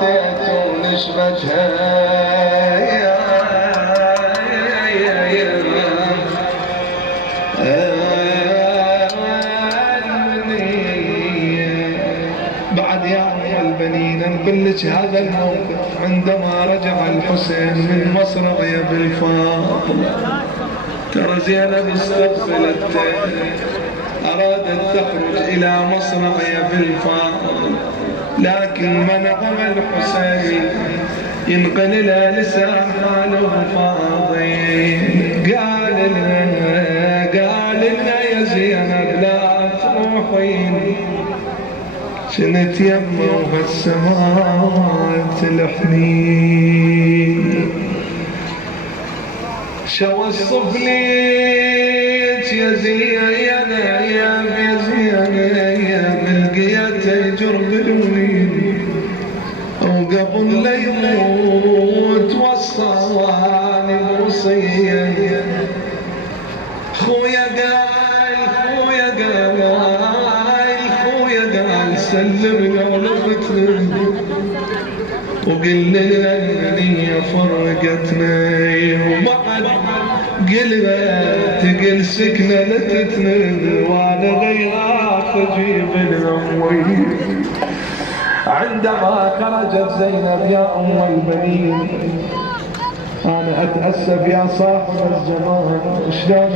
عاتت ونشبتها بعد يا أم البنين نقلك هذا الموقف عندما رجع الحسين من مصرع بالفاطمة. ترى زينب استقبلته، أرادت تخرج إلى مصرع بالفاطمة، لكن منعها الحسين ينقل لها لسان حاله فاضي. قال لنا يا زينب لا تروحين، شنت يمه وهالسماء تلحنين. شو الصف ليك يا زينب يا زينب لقيت جرب الوليد، وقبل لا يموت وصاني بوصية. خويا قال سلمنا ولفتنا وقلنا الأمنية فرقتنا، وبعد قلبت تقل سكنة لتتنا، وانا غيرك اجيب الأموي. عندما خرجت زينب يا أم البنين أنا أتأسف يا صاحب الزمان، شلون